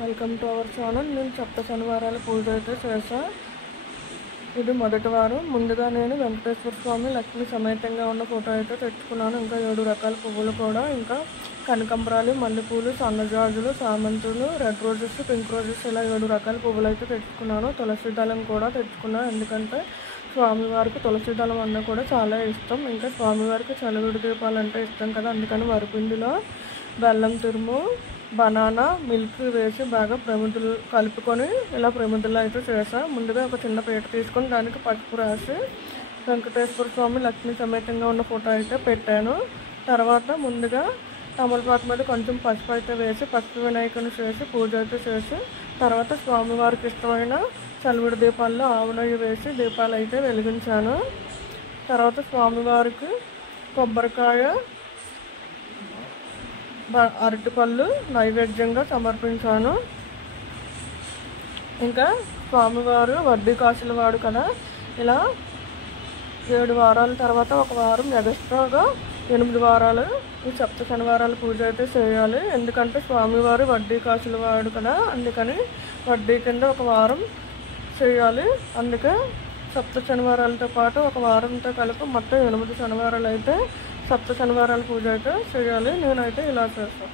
Welcome to our channel. నేను సప్త శనివారాల పూజ అయితే చేసా. ఇది మొదటి వారం. ముందుగా నేను వెంకటేశ్వర స్వామి లక్ష్మి సమేతంగా ఉన్న ఫోటో అయితే తెచ్చుకున్నాను. ఇంకా 7 రకాల పువ్వులు కూడా, ఇంకా కనకంబరాలు, మల్లెపూలు, సన్నజాజులు, సామంతులు, రెడ్ రోజెస్, పింక్ రోజెస్, ఇలా 7 రకాల పువ్వులు అయితే తెచ్చుకున్నాను. తులసి దళం కూడా తెచ్చుకున్నాను, ఎందుకంటే స్వామివారికి తులసి దళం అన్న కూడా చాలా ఇష్టం. ఇంకా స్వామివారికి చలివిడి దీపాలు అంటే ఇష్టం కదా, అందుకని వరిపిండిలో బెల్లం తురుము, బనానా, మిల్క్ వేసి బాగా ప్రమిదలు కలుపుకొని ఇలా ప్రమిదలు అయితే చేసా. ముందుగా ఒక చిన్న పీట తీసుకొని దానికి పసుపు రాసి వెంకటేశ్వర స్వామి లక్ష్మి సమేతంగా ఉన్న ఫోటో అయితే పెట్టాను. తర్వాత ముందుగా తమలపాకు మీద కొంచెం పసుపు అయితే వేసి పసుపు వినాయకుని చేసి పూజ అయితే చేసి, తర్వాత స్వామివారికి ఇష్టమైన చలివిడి దీపాల్లో ఆవు నెయ్యి వేసి దీపాలు అయితే వెలిగించాను. తర్వాత స్వామివారికి కొబ్బరికాయ, అరటిపళ్ళు నైవేద్యంగా సమర్పించాను. ఇంకా స్వామివారు వడ్డీ కాసుల వాడు కదా, ఇలా 7 వారాల తర్వాత ఒక వారం ఎగస్ట్రాగా 8 వారాలు ఈ సప్త శనివారాల పూజ అయితే చేయాలి. ఎందుకంటే స్వామివారు వడ్డీ కాసుల వాడు కదా, అందుకని వడ్డీ కింద ఒక వారం చేయాలి. అందుకే సప్త శనివారాలతో పాటు ఒక వారంతో కలిపి మొత్తం 8 శనివారాలు అయితే సప్త శనివారాల పూజ అయితే చేయాలి. నేనైతే ఇలా చేస్తాను.